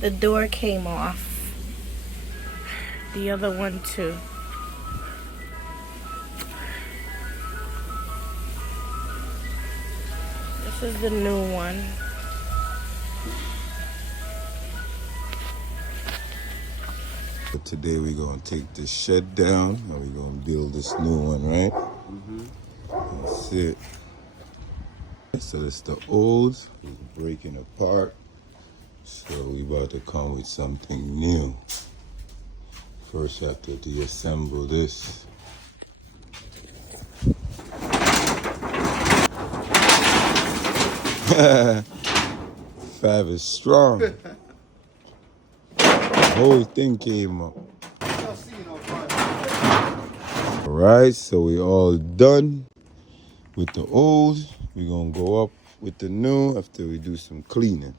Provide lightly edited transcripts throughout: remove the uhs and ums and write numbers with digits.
The door came off. The other one too. This is the new one. Today we're gonna take this shed down and we're gonna build this new one, right? That's it. So that's the old, it's breaking apart. So we about to come with something new. First have to deassemble this. Five is strong. The whole thing came up. Alright, so we all done with the old. We're gonna go up with the new after we do some cleaning.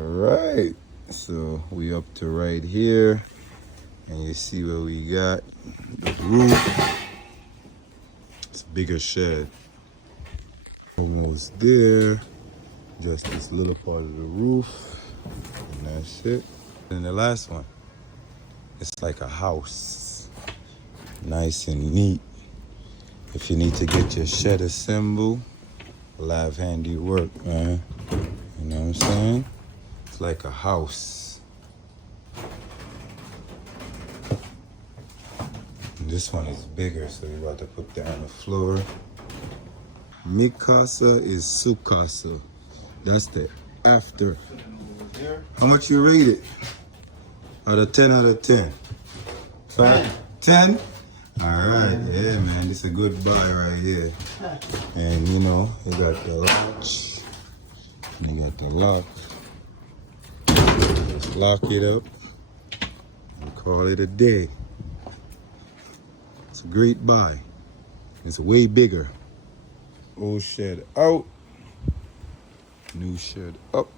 Alright, so we up to right here. And you see where we got the roof. It's a bigger shed. Almost there. Just this little part of the roof. And that's it. And the last one, it's like a house. Nice and neat. If you need to get your shed assembled, live handy work, man. You know what I'm saying? It's like a house. And this one is bigger, so we're about to put that on the floor. Mi casa is su casa. That's the after. How much you rate it? Out of 10 out of 10? 5? 10? Alright, yeah man, this is a good buy right here. And you know, you got the latch. You got the lock. Just lock it up and call it a day. It's a great buy. It's way bigger. Old shed out. New shed up.